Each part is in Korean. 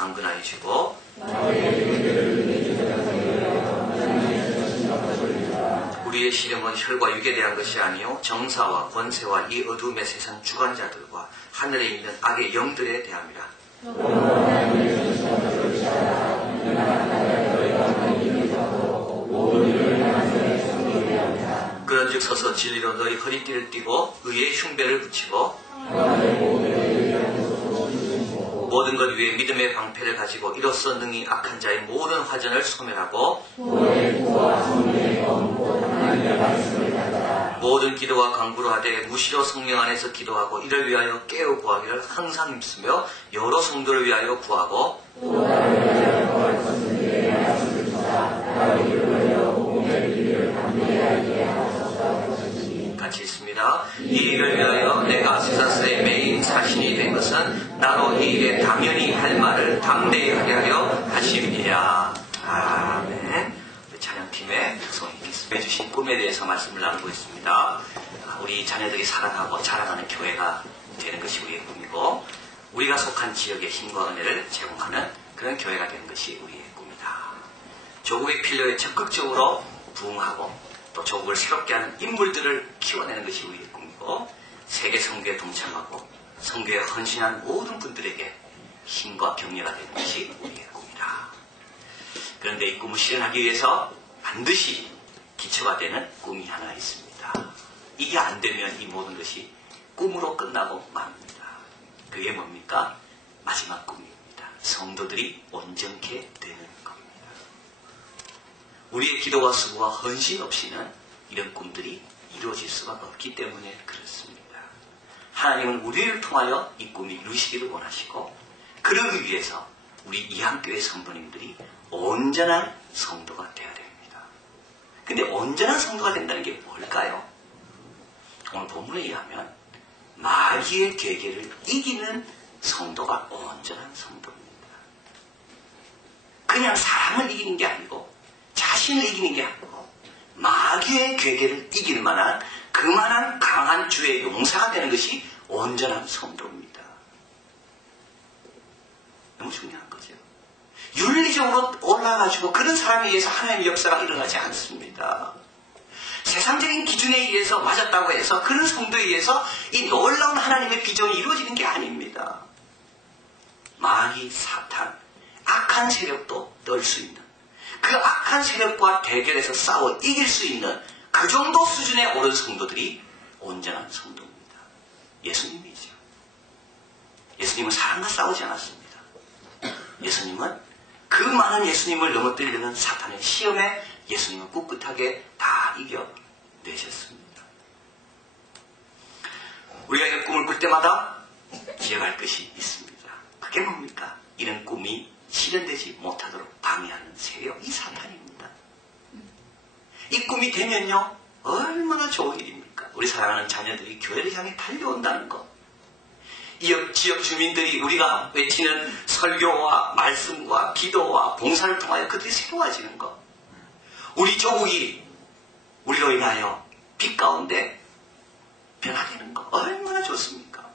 강건하여 주고 우리의 시련은 혈과 육에 대한 것이 아니요 정사와 권세와 이 어두움의 세상 주관자들과 하늘에 있는 악의 영들에 대함이라. 그런즉 서서 진리로 너희 허리띠를 띠고 의의 흉배를 붙이고 모든 것 위에 믿음의 방패를 가지고 이로써 능히 악한 자의 모든 화전을 소멸하고 모든 기도와 간구로 하되 무시로 성령 안에서 기도하고 이를 위하여 깨어 구하기를 항상 힘쓰며 여러 성도를 위하여 구하고 같이 있습니다. 이 일을 위하여 내가 세사스의 메인 사신이 된 것은 나로 이 일에 당연히 할 말을 당대히 하게 하려 하심이라. 아멘. 찬양팀의 특성이 해주신 꿈에 대해서 말씀을 나누고 있습니다. 우리 자녀들이 사랑하고 자랑하는 교회가 되는 것이 우리의 꿈이고 우리가 속한 지역의 힘과 은혜를 제공하는 그런 교회가 되는 것이 우리의 꿈이다. 조국의 필요에 적극적으로 부응하고 또 조국을 새롭게 하는 인물들을 키워내는 것이 우리의 꿈이고 세계 선교에 동참하고 선교에 헌신한 모든 분들에게 힘과 격려가 되는 것이 우리의 꿈이다. 그런데 이 꿈을 실현하기 위해서 반드시 기초가 되는 꿈이 하나 있습니다. 이게 안 되면 이 모든 것이 꿈으로 끝나고 맙니다. 그게 뭡니까? 마지막 꿈입니다. 성도들이 온전케 되는 꿈입니다. 우리의 기도와 수고와 헌신 없이는 이런 꿈들이 이루어질 수가 없기 때문에 그렇습니다. 하나님은 우리를 통하여 이 꿈이 이루시기를 원하시고 그러기 위해서 우리 이한교회 성도님들이 온전한 성도가 되어야 됩니다. 근데 온전한 성도가 된다는 게 뭘까요? 오늘 본문에 의하면 마귀의 계계를 이기는 성도가 온전한 성도입니다. 그냥 사람을 이기는 게 아니고 자신을 이기는 게 아니고 마귀의 계계를 이길 만한 그만한 강한 주의 용사가 되는 것이 온전한 성도입니다. 너무 중요한 거죠. 윤리적으로 올라가지고 그런 사람에 의해서 하나님의 역사가 일어나지 않습니다. 세상적인 기준에 의해서 맞았다고 해서 그런 성도에 의해서 이 놀라운 하나님의 비전이 이루어지는 게 아닙니다. 마귀, 사탄, 악한 세력도 넣을 수 있는 그 악한 세력과 대결해서 싸워 이길 수 있는 그 정도 수준에 오른 성도들이 온전한 성도입니다. 예수님이죠. 예수님은 사람과 싸우지 않았습니다. 예수님은 그 많은 예수님을 넘어뜨리려는 사탄의 시험에 예수님은 꿋꿋하게 다 이겨내셨습니다. 우리가 이 꿈을 꿀 때마다 기억할 것이 있습니다. 그게 뭡니까? 이런 꿈이 실현되지 못하도록 방해하는 세력이 사탄입니다. 이 꿈이 되면요 얼마나 좋은 일입니까? 우리 사랑하는 자녀들이 교회를 향해 달려온다는 것, 이 지역 주민들이 우리가 외치는 설교와 말씀과 기도와 봉사를 통하여 그들이 새로워지는 것, 우리 조국이 우리로 인하여 빛 가운데 변화되는 것 얼마나 좋습니까?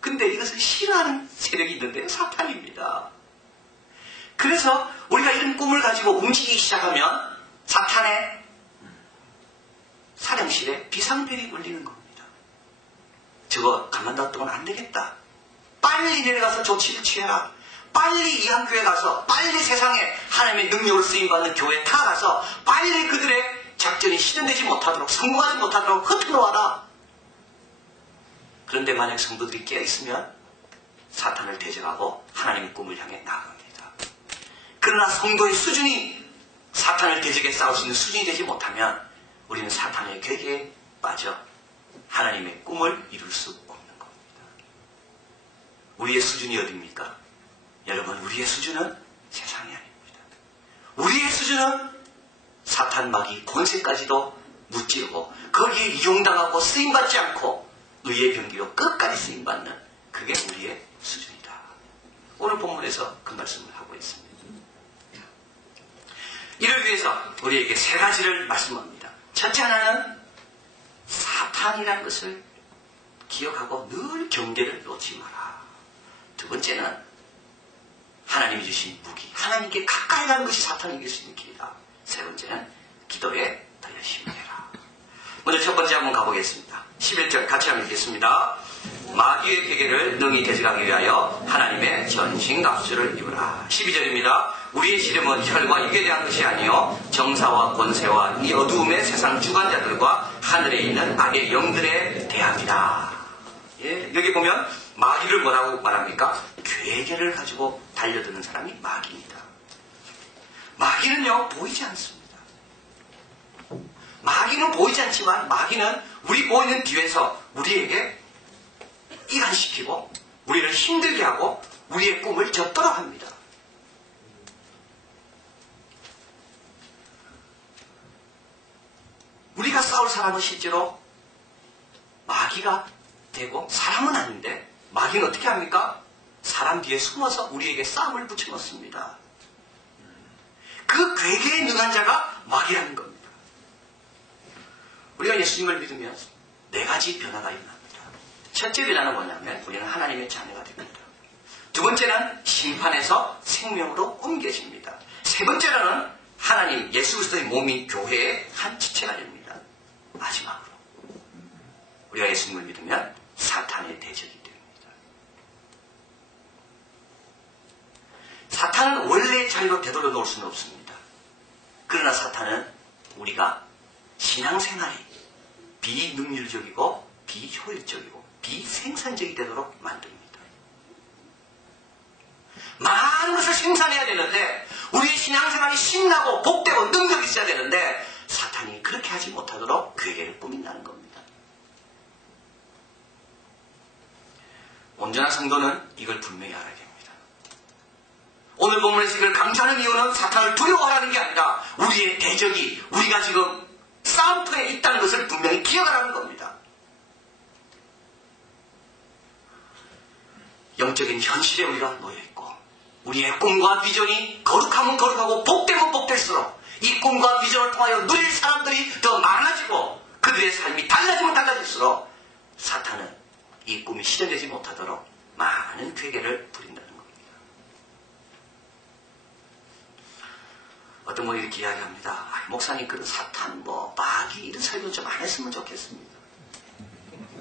근데 이것을 싫어하는 세력이 있는데요, 사탄입니다. 그래서 우리가 이런 꿈을 가지고 움직이기 시작하면 사탄의 사령실에 비상벨이 울리는 겁니다. 저거 가만 놔두면 안 되겠다. 빨리 내려가서 조치를 취해라. 빨리 이한교회 가서 빨리 세상에 하나님의 능력으로 쓰임받는 교회에 타가서 빨리 그들의 작전이 실현되지 못하도록 성공하지 못하도록 흩어놓아라. 그런데 만약 성도들이 깨어있으면 사탄을 대적하고 하나님의 꿈을 향해 나아갑니다. 그러나 성도의 수준이 사탄을 대적해 싸울 수 있는 수준이 되지 못하면 우리는 사탄의 궤계에 빠져 하나님의 꿈을 이룰 수 없는 겁니다. 우리의 수준이 어디입니까? 여러분, 우리의 수준은 세상이 아닙니다. 우리의 수준은 사탄 마귀 권세까지도 무찌르고 거기에 이용당하고 쓰임받지 않고 의의 병기로 끝까지 쓰임받는 그게 우리의 수준이다. 오늘 본문에서 그 말씀을 하고 있습니다. 이를 위해서 우리에게 세 가지를 말씀합니다. 첫째 하나는 사탄이라는 것을 기억하고 늘 경계를 놓지 마라. 두 번째는 하나님의 하나님이 주신 무기, 하나님께 가까이 가는 것이 사탄을 이길 수 있는 길이다. 세 번째는 기도에 더 열심히 해라. 먼저 첫 번째 한번 가보겠습니다. 11절 같이 한번 읽겠습니다. 마귀의 계계를 능히 대적하기 위하여 하나님의 전신갑주를 입으라. 12절입니다. 우리의 씨름은 혈과 육에 대한 것이 아니요 정사와 권세와 이 어두움의 세상 주관자들과 하늘에 있는 악의 영들에 대함이다. 예, 여기 보면 마귀를 뭐라고 말합니까? 괴계를 가지고 달려드는 사람이 마귀입니다. 마귀는요 보이지 않습니다. 마귀는 보이지 않지만 마귀는 우리 보이는 뒤에서 우리에게 이간시키고 우리를 힘들게 하고 우리의 꿈을 젖도록 합니다. 우리가 싸울 사람은 실제로 마귀가 되고 사람은 아닌데 마귀는 어떻게 합니까? 사람 뒤에 숨어서 우리에게 싸움을 붙여놓습니다. 그 괴계에 능한 자가 마귀라는 겁니다. 우리가 예수님을 믿으면 네 가지 변화가 일어납니다. 첫째 변화는 뭐냐면 우리는 하나님의 자녀가 됩니다. 두 번째는 심판에서 생명으로 옮겨집니다. 세 번째로는 하나님 예수 그리스도의 몸이 교회의 한 지체가 됩니다. 마지막으로 우리가 예수님을 믿으면 사탄의 대적이 됩니다. 사탄은 원래의 자리로 되돌려 놓을 수는 없습니다. 그러나 사탄은 우리가 신앙생활이 비능률적이고 비효율적이고 비생산적이 되도록 만듭니다. 많은 것을 생산해야 되는데 우리의 신앙생활이 신나고 복되고 능력이 있어야 되는데 사탄이 그렇게 하지 못하도록 괴계를 꾸민다는 겁니다. 온전한 성도는 이걸 분명히 알아야 됩니다. 오늘 본문에서 이걸 강조하는 이유는 사탄을 두려워하라는 게 아니라 우리의 대적이 우리가 지금 싸움터에 있다는 것을 분명히 기억하라는 겁니다. 영적인 현실에 우리가 놓여있고 우리의 꿈과 비전이 거룩하면 거룩하고 복되면 복될수록 이 꿈과 비전을 통하여 누릴 사람들이 더 많아지고 그들의 삶이 달라지면 달라질수록 사탄은 이 꿈이 실현되지 못하도록 많은 괴계를 부린다는 겁니다. 어떤 분이 이렇게 이야기합니다. 목사님 그 사탄 마귀 이런 설교 좀 안 했으면 좋겠습니다.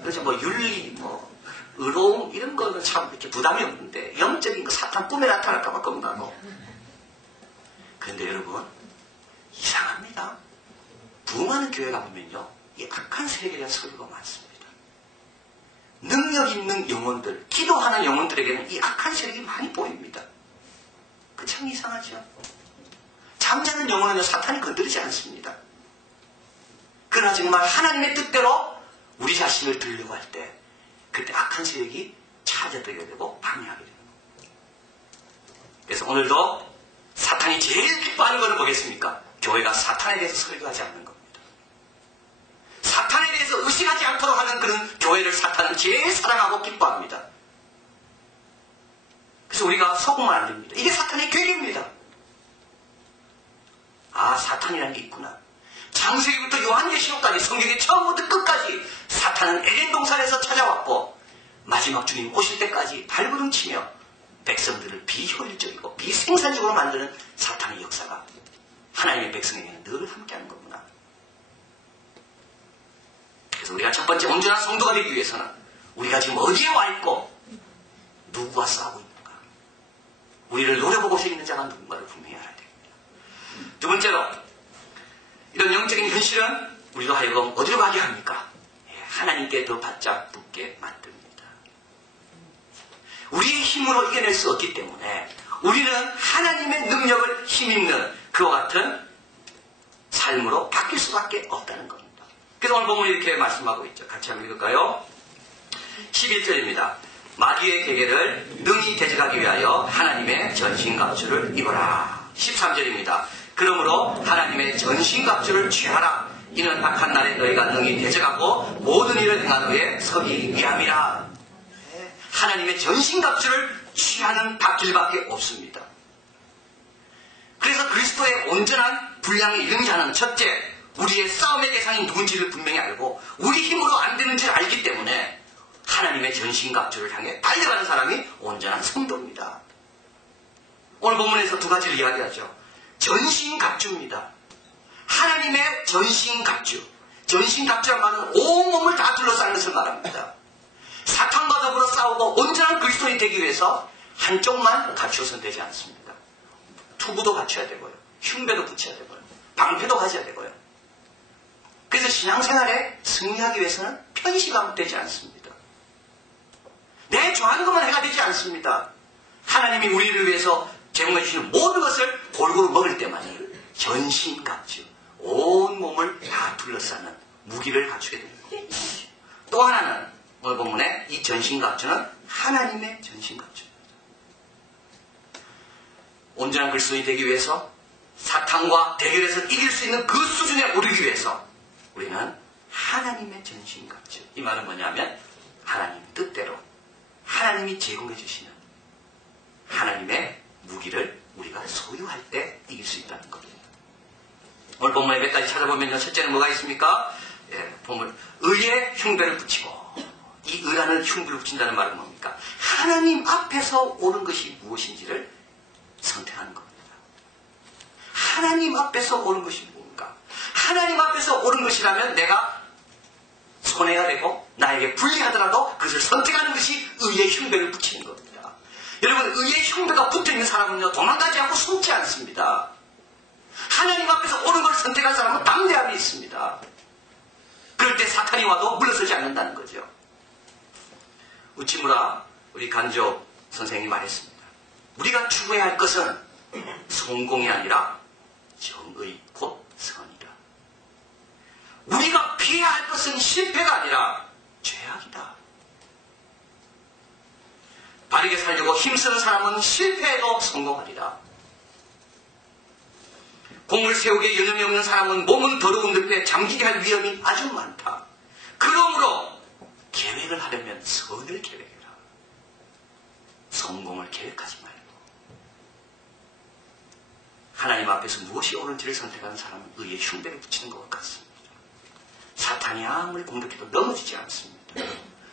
그래서 윤리 의로움 이런 거는 참 이렇게 부담이 없는데 영적인 거 사탄 꿈에 나타날까봐 겁나고. 그런데 여러분 이상합니다. 부흥하는 교회 가보면요 이 악한 세력에 대한 설교가 많습니다. 능력 있는 영혼들, 기도하는 영혼들에게는 이 악한 세력이 많이 보입니다. 그 참 이상하죠. 잠자는 영혼은요 사탄이 건드리지 않습니다. 그러나 정말 하나님의 뜻대로 우리 자신을 들려고 할 때 그때 악한 세력이 찾아들게 되고 방해하게 됩니다. 그래서 오늘도 사탄이 제일 기뻐하는 것은 뭐겠습니까? 교회가 사탄에 대해서 설교하지 않는 겁니다. 사탄에 대해서 의식하지 않도록 하는 그런 교회를 사탄은 제일 사랑하고 기뻐합니다. 그래서 우리가 속으면 안 됩니다. 이게 사탄의 괴계입니다. 아, 사탄이라는 게 있구나. 창세기부터 요한계시록까지 성경의 처음부터 끝까지 사탄은 에덴 동산에서 찾아왔고 마지막 주님 오실 때까지 발버둥치며 백성들을 비효율적이고 비생산적으로 만드는 사탄의 역사가 하나님의 백성에게는 늘 함께하는 겁니다. 그래서 우리가 첫 번째 온전한 성도가 되기 위해서는 우리가 지금 어디에 와 있고 누구와 싸우고 있는가, 우리를 노려보고 있는 자가 누군가를 분명히 알아야 됩니다. 두 번째로 이런 영적인 현실은 우리도 하여금 어디로 가게 합니까? 하나님께 더 바짝 붙게 만듭니다. 우리의 힘으로 이겨낼 수 없기 때문에 우리는 하나님의 능력을 힘입는 그와 같은 삶으로 바뀔 수밖에 없다는 겁니다. 그래서 오늘 보면 이렇게 말씀하고 있죠. 같이 한번 읽을까요? 11절입니다. 마귀의 계계를 능히 대적하기 위하여 하나님의 전신갑주를 입어라. 13절입니다. 그러므로 하나님의 전신갑주를 취하라. 이는 악한 날에 너희가 능히 대적하고 모든 일을 행한 후에 서기 위함이라. 하나님의 전신갑주를 취하는 길밖에 없습니다. 그래서 그리스도의 온전한 분량에 이른 자는 첫째, 우리의 싸움의 대상이 누군지를 분명히 알고 우리 힘으로 안 되는 줄 알기 때문에 하나님의 전신갑주를 향해 달려가는 사람이 온전한 성도입니다. 오늘 본문에서 두 가지를 이야기하죠. 전신갑주입니다. 하나님의 전신갑주. 전신갑주란 말은 온몸을 다 둘러싸는 것을 말합니다. 사탄과 더불어 싸우고 온전한 그리스도인이 되기 위해서 한쪽만 갖추어서는 되지 않습니다. 투구도 갖춰야 되고요. 흉배도 붙여야 되고요. 방패도 가져야 되고요. 그래서 신앙생활에 승리하기 위해서는 편식하면 되지 않습니다. 내 좋아하는 것만 해가 되지 않습니다. 하나님이 우리를 위해서 제공해 주시는 모든 것을 골고루 먹을 때만이 전신갑주, 온몸을 다 둘러싸는 무기를 갖추게 됩니다. 또 하나는 오늘 본문에 이 전신갑주는 하나님의 전신갑주입니다. 온전한 그리스도인이 되기 위해서 사탄과 대결해서 이길 수 있는 그 수준에 오르기 위해서 우리는 하나님의 전신갑주. 이 말은 뭐냐면 하나님 뜻대로 하나님이 제공해 주시는 하나님의 무기를 우리가 소유할 때 이길 수 있다는 겁니다. 오늘 본문에 몇 가지 찾아보면요. 첫째는 뭐가 있습니까? 본문 의의 흉배를 붙이고, 이 의라는 흉배를 붙인다는 말은 뭡니까? 하나님 앞에서 오는 것이 무엇인지를 선택하는 겁니다. 하나님 앞에서 오는 것이 뭡니까? 하나님 앞에서 오는 것이라면 내가 손해가 되고 나에게 불리하더라도 그것을 선택하는 것이 의의 흉배를 붙이는 겁니다. 여러분, 의의 흉배가 붙어있는 사람은요, 도망가지 않고 숨지 않습니다. 하나님 앞에서 오는 걸 선택한 사람은 담대함이 있습니다. 그럴 때 사탄이 와도 물러서지 않는다는 거죠. 우치무라 우리 간조 선생님이 말했습니다. 우리가 추구해야 할 것은 성공이 아니라 정의 곧 선이다. 우리가 피해야 할 것은 실패가 아니라 죄악이다. 바르게 살려고 힘쓰는 사람은 실패해도 성공하리라. 공을 세우기에 여념이 없는 사람은 몸은 더러운 늪에 잠기게 할 위험이 아주 많다. 그러므로 계획을 하려면 선을 계획해라. 성공을 계획하지 말고. 하나님 앞에서 무엇이 옳은지를 선택하는 사람은 의의 흉배를 붙이는 것 같습니다. 사탄이 아무리 공격해도 넘어지지 않습니다.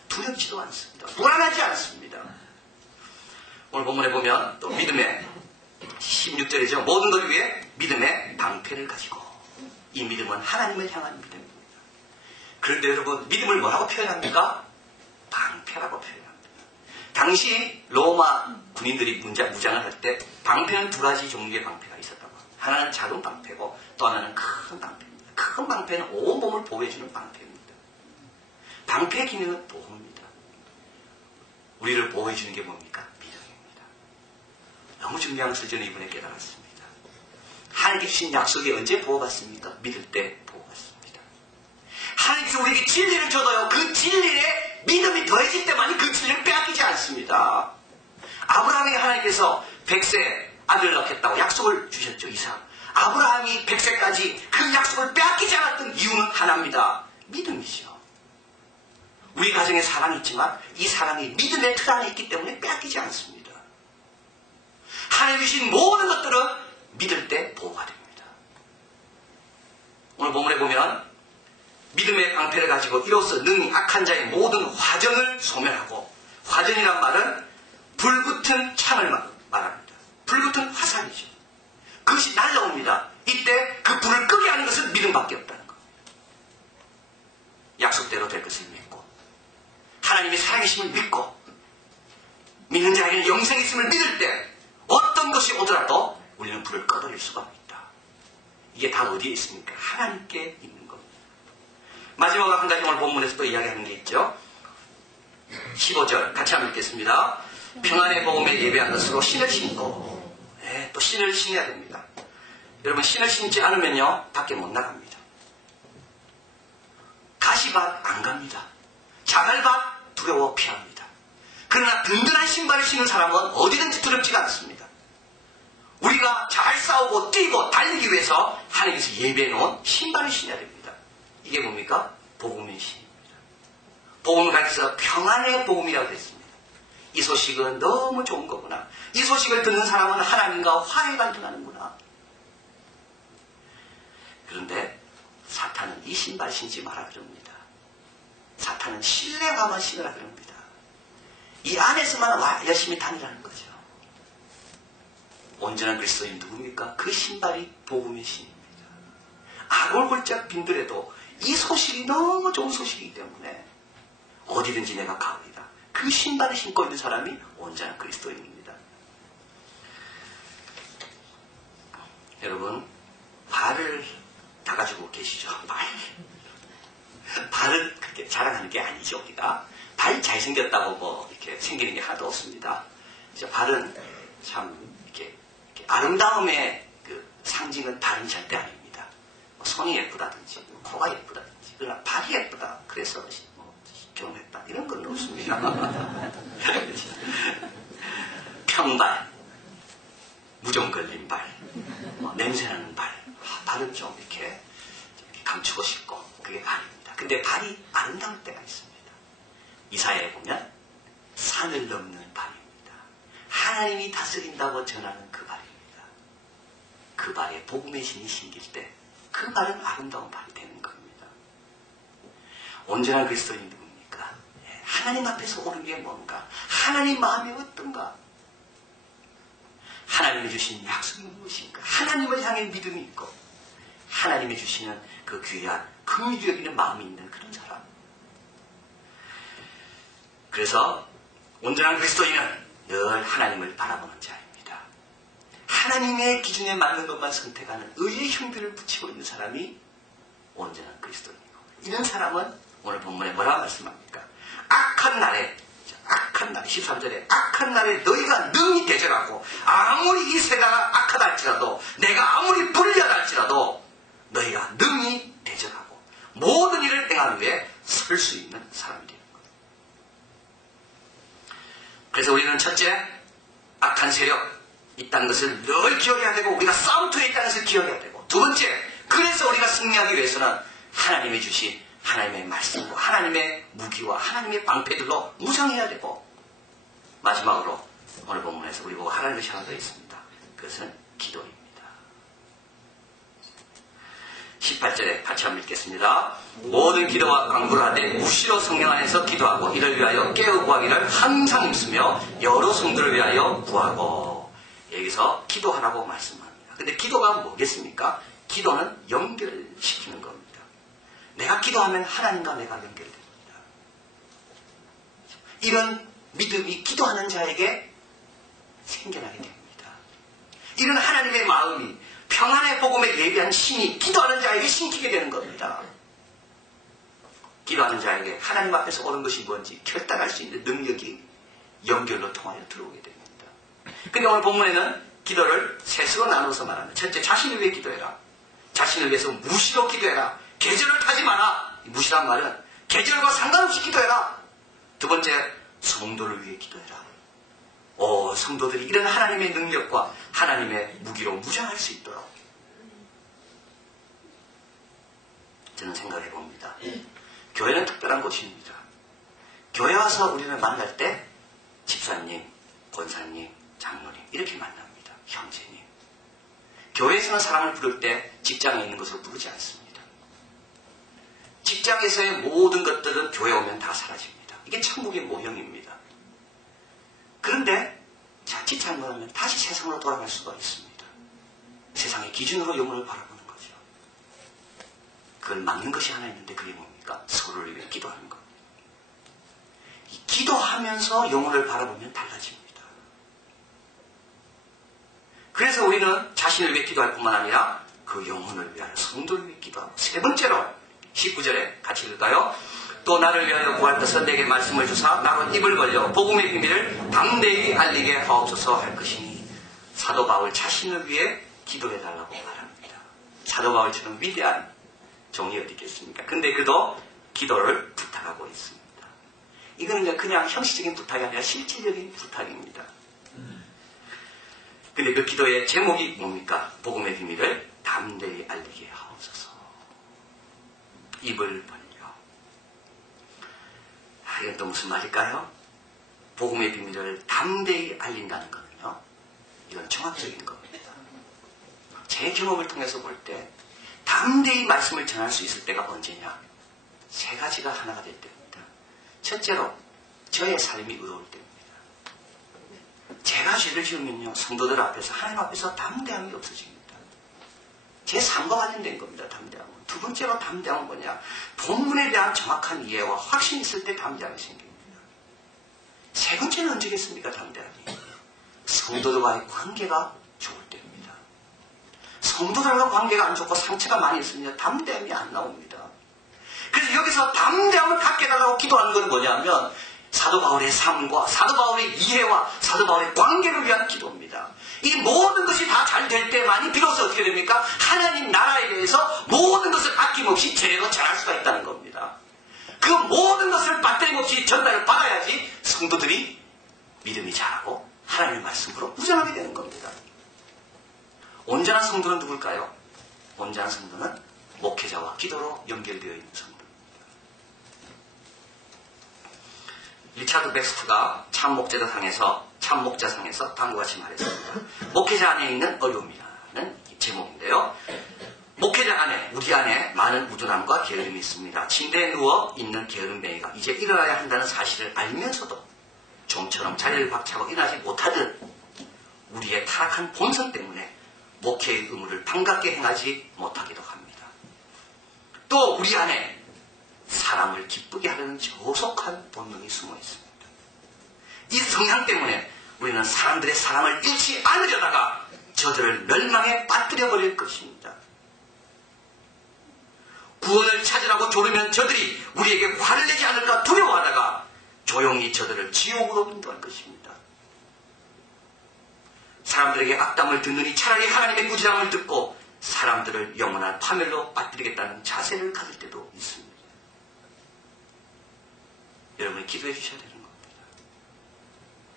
두렵지도 않습니다. 불안하지 않습니다. 오늘 본문에 보면 또 믿음의 16절이죠. 모든 것 위에 믿음의 방패를 가지고. 이 믿음은 하나님을 향한 믿음입니다. 그런데 여러분, 믿음을 뭐라고 표현합니까? 방패라고 표현합니다. 당시 로마 군인들이 무장을 할 때 방패는 두 가지 종류의 방패가 있었다고. 하나는 작은 방패고 또 하나는 큰 방패입니다. 큰 방패는 온몸을 보호해주는 방패입니다. 방패의 기능은 보호입니다. 우리를 보호해주는 게 뭡니까? 믿음입니다. 너무 중요한 것을 저는 이번에 깨달았습니다. 하나님께 주신 약속이 언제 보호받습니까? 믿을 때 보호받습니다. 하나님께서 우리에게 진리를 줘도요, 그 진리에 믿음이 더해질 때만이 그 진리를 빼앗기지 않습니다. 아브라함에게 하나님께서 100세 아들을 낳겠다고 약속을 주셨죠, 이삭. 아브라함이 100세까지 그 약속을 빼앗기지 않았던 이유는 하나입니다. 믿음이죠. 우리 가정에 사랑이 있지만 이 사랑이 믿음의 틀 안에 있기 때문에 빼앗기지 않습니다. 하나님이 주신 모든 것들은 믿을 때 보호가 됩니다. 오늘 본문에 보면 믿음의 방패를 가지고 이로써 능히 악한 자의 모든 화전을 소멸하고, 화전이란 말은 불붙은 창을 말합니다. 불붙은 화살이죠. 그것이 날라옵니다. 이때 그 불을 끄게 하는 것은 믿음밖에 없다는 겁니다. 약속대로 될 것을 믿고, 하나님이 살아계심을 믿고, 믿는 자에게는 영생이 있음을 믿을 때 어떤 것이 오더라도 우리는 불을 꺼버릴 수가 있다. 이게 다 어디에 있습니까? 하나님께 있는 겁니다. 마지막으로 한 가지 오늘 본문에서 또 이야기하는 게 있죠. 15절 같이 한번 읽겠습니다. 평안의 복음에 예배한 것으로 신을 신고, 또 신을 신어야 됩니다. 여러분, 신을 신지 않으면요, 밖에 못 나갑니다. 가시밭 안 갑니다. 자갈밭 두려워 피합니다. 그러나 든든한 신발을 신는 사람은 어디든지 두렵지가 않습니다. 우리가 잘 싸우고 뛰고 달리기 위해서 하나님께서 예배해 놓은 신발을 신어야 됩니다. 이게 뭡니까? 복음의 신입니다. 복음을 가르쳐서 평안의 복음이라고 했습니다. 이 소식은 너무 좋은 거구나. 이 소식을 듣는 사람은 하나님과 화해가 일어나는구나. 그런데 사탄은 이 신발 신지 마라 그럽니다. 사탄은 신뢰가만 신으라 그럽니다. 이 안에서만 열심히 다니라는 거죠. 온전한 그리스도인 누굽니까? 그 신발이 복음의 신입니다. 악을 골짝 빈들에도 이 소식이 너무 좋은 소식이기 때문에 어디든지 내가 가오리다. 그 신발을 신고 있는 사람이 온전한 그리스도인입니다. 여러분, 발을 다 가지고 계시죠? 발은 그렇게 자랑하는 게 아니죠, 우리가. 발 잘생겼다고 뭐 이렇게 생기는 게 하나도 없습니다. 발은 참 이렇게 아름다움의 그 상징은 발은 절대 아닙니다. 손이 예쁘다든지 코가 예쁘다든지 그러나 발이 예쁘다 그래서 결혼했다 이런 건 없습니다. 평발, 무좀 걸린 발, 냄새나는 발, 발은 좀 이렇게 감추고 싶고 그게 발입니다. 근데 발이 아름다울 때가 있습니다. 이사야에 보면 산을 넘는 발입니다. 하나님이 다스린다고 전하는 그 발입니다. 그 발에 복음의 신이 심길 때 그 발은 아름다운 발이 되는 겁니다. 온전한 그리스도인이 누굽니까? 하나님 앞에서 오는 게 뭔가? 하나님 마음이 어떤가? 하나님이 주신 약속이 무엇인가? 하나님을 향해 믿음이 있고 하나님이 주시는 그 귀한 긍휼히 여기는 마음이 있는 그런 사람. 그래서 온전한 그리스도인은 늘 하나님을 바라보는 자입니다. 하나님의 기준에 맞는 것만 선택하는 의의 형들을 붙이고 있는 사람이 온전한 그리스도인이고, 이런 사람은 오늘 본문에 뭐라 말씀합니까? 악한 날에 13절에 악한 날에 너희가 능히 대적하고 아무리 이 세가 악하다 할지라도 내가 아무리 불리하다 할지라도 너희가 능히 대적하고 모든 일을 행한 후에 설 수 있는 사람이 되는 거예요. 그래서 우리는 첫째, 악한 세력 있다는 것을 늘 기억해야 되고 우리가 싸움터에 있다는 것을 기억해야 되고, 두 번째, 그래서 우리가 승리하기 위해서는 하나님이 주신 하나님의 말씀과 하나님의 무기와 하나님의 방패들로 무장해야 되고, 마지막으로 오늘 본문에서 우리 보고 하나님의 것이 하나 더 있습니다. 그것은 기도입니다. 18절에 같이 한번 읽겠습니다. 모든 기도와 간구를 하되 무시로 성령 안에서 기도하고 이를 위하여 깨어 구하기를 항상 힘쓰며 여러 성도를 위하여 구하고. 여기서 기도하라고 말씀합니다. 근데 기도가 뭐겠습니까? 기도는 연결시키는 겁니다. 내가 기도하면 하나님과 내가 연결됩니다. 이런 믿음이 기도하는 자에게 생겨나게 됩니다. 이런 하나님의 마음이 평안의 복음에 예비한 신이 기도하는 자에게 심기게 되는 겁니다. 기도하는 자에게 하나님 앞에서 오는 것이 뭔지 결단할 수 있는 능력이 연결로 통하여 들어오게 됩니다. 근데 오늘 본문에는 기도를 셋으로 나눠서 말합니다. 첫째, 자신을 위해 기도해라. 자신을 위해서 무시로 기도해라. 계절을 타지 마라. 무시란 말은 계절과 상관없이 기도해라. 두 번째, 성도를 위해 기도해라. 성도들이 이런 하나님의 능력과 하나님의 무기로 무장할 수 있도록. 저는 생각해 봅니다. 교회는 특별한 곳입니다. 교회 와서 우리를 만날 때 집사님, 권사님, 장로님 이렇게 만납니다. 형제님. 교회에서는 사람을 부를 때 직장에 있는 것으로 부르지 않습니다. 직장에서의 모든 것들은 교회 오면 다 사라집니다. 이게 천국의 모형입니다. 그런데 자칫 잘못하면 다시 세상으로 돌아갈 수가 있습니다. 세상의 기준으로 영혼을 바라보는 거죠. 그걸 막는 것이 하나 있는데 그게 뭡니까? 서로를 위해 기도하는 겁니다. 이 기도하면서 영혼을 바라보면 달라집니다. 그래서 우리는 자신을 위해 기도할 뿐만 아니라 그 영혼을 위하여 성도를 위해 기도하고, 세 번째로 19절에 같이 읽을까요? 또 나를 위하여 구할 것을 내게 말씀을 주사 나로 입을 벌려 복음의 비밀을 담대히 알리게 하옵소서 할 것이니, 사도 바울 자신을 위해 기도해달라고 말합니다. 사도 바울처럼 위대한 종이 어디 있겠습니까? 근데 그도 기도를 부탁하고 있습니다. 이거는 그냥 형식적인 부탁이 아니라 실질적인 부탁입니다. 근데 그 기도의 제목이 뭡니까? 복음의 비밀을 담대히 알리게 하옵소서. 입을 벌려. 이건 또 무슨 말일까요? 복음의 비밀을 담대히 알린다는 거는요, 이건 종합적인 겁니다. 제 경험을 통해서 볼 때 담대히 말씀을 전할 수 있을 때가 언제냐? 세 가지가 하나가 될 때입니다. 첫째로 저의 삶이 의로울 때입니다. 제가 죄를 지으면요, 성도들 앞에서, 하나님 앞에서 담대함이 없어집니다. 제 삶과 관련된 겁니다, 담대함은. 두 번째로 담대함은 뭐냐? 본문에 대한 정확한 이해와 확신이 있을 때 담대함이 생깁니다. 세 번째는 언제겠습니까, 담대함이? 성도들과의 관계가 좋을 때입니다. 성도들과 관계가 안 좋고 상처가 많이 있으면 담대함이 안 나옵니다. 그래서 여기서 담대함을 갖게 해달라고 기도하는 건 뭐냐면 사도 바울의 삶과 사도 바울의 이해와 사도 바울의 관계를 위한 기도입니다. 이 모든 것이 다 잘 될 때만이 비로소 어떻게 됩니까? 하나님 나라에 대해서 모든 것을 아낌없이 제대로 전할 수가 있다는 겁니다. 그 모든 것을 빠뜨림없이 전달을 받아야지 성도들이 믿음이 자라고 하나님의 말씀으로 무장하게 되는 겁니다. 온전한 성도는 누굴까요? 온전한 성도는 목회자와 기도로 연결되어 있는 성도입니다. 리차드 백스트가 참목자상에서 다음과 같이 말했습니다. 목회자 안에 있는 어려움이라는 제목인데요. 목회자 안에, 우리 안에 많은 우둔함과 게으름이 있습니다. 침대에 누워 있는 게으름뱅이가 이제 일어나야 한다는 사실을 알면서도 좀처럼 자리를 박차고 일어나지 못하듯 우리의 타락한 본성 때문에 목회의 의무를 반갑게 행하지 못하기도 합니다. 또 우리 안에 사람을 기쁘게 하려는 조속한 본능이 숨어 있습니다. 이 성향 때문에 우리는 사람들의 사랑을 잃지 않으려다가 저들을 멸망에 빠뜨려 버릴 것입니다. 구원을 찾으라고 조르면 저들이 우리에게 화를 내지 않을까 두려워하다가 조용히 저들을 지옥으로 인도할 것입니다. 사람들에게 악담을 듣느니 차라리 하나님의 꾸지람을 듣고 사람들을 영원한 파멸로 빠뜨리겠다는 자세를 가질 때도 있습니다. 여러분이 기도해 주셔야 되는 겁니다.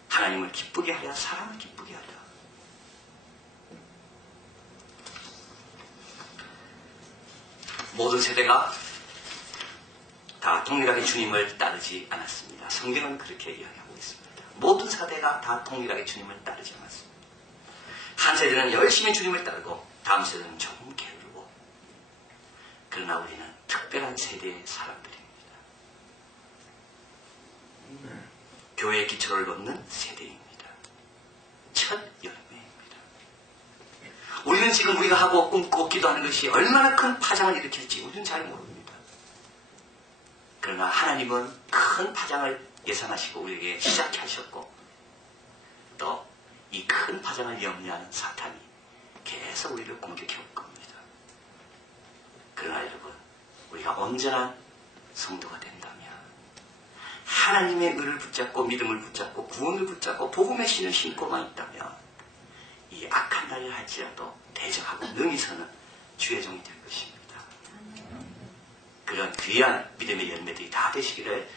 하나님을 기쁘게 하랴, 사람을 기쁘게 하랴. 모든 세대가 다 동일하게 주님을 따르지 않았습니다. 성경은 그렇게 이야기하고 있습니다. 모든 세대가 다 동일하게 주님을 따르지 않았습니다. 한 세대는 열심히 주님을 따르고 다음 세대는 조금 게으르고, 그러나 우리는 특별한 세대의 사람들입니다. 교회의 기초를 놓는 세대입니다. 첫 열매입니다. 우리는 지금 우리가 하고 꿈꾸고 기도하는 것이 얼마나 큰 파장을 일으킬지 우리는 잘 모릅니다. 그러나 하나님은 큰 파장을 예상하시고 우리에게 시작해 하셨고, 또 이 큰 파장을 염려하는 사탄이 계속 우리를 공격해 올 겁니다. 그러나 여러분, 우리가 온전한 성도가 된다면, 하나님의 의를 붙잡고 믿음을 붙잡고 구원을 붙잡고 복음의 신을 신고만 있다면 이 악한 날을 할지라도 대적하고 능히 서는 주의 종이 될 것입니다. 그런 귀한 믿음의 열매들이 다 되시기를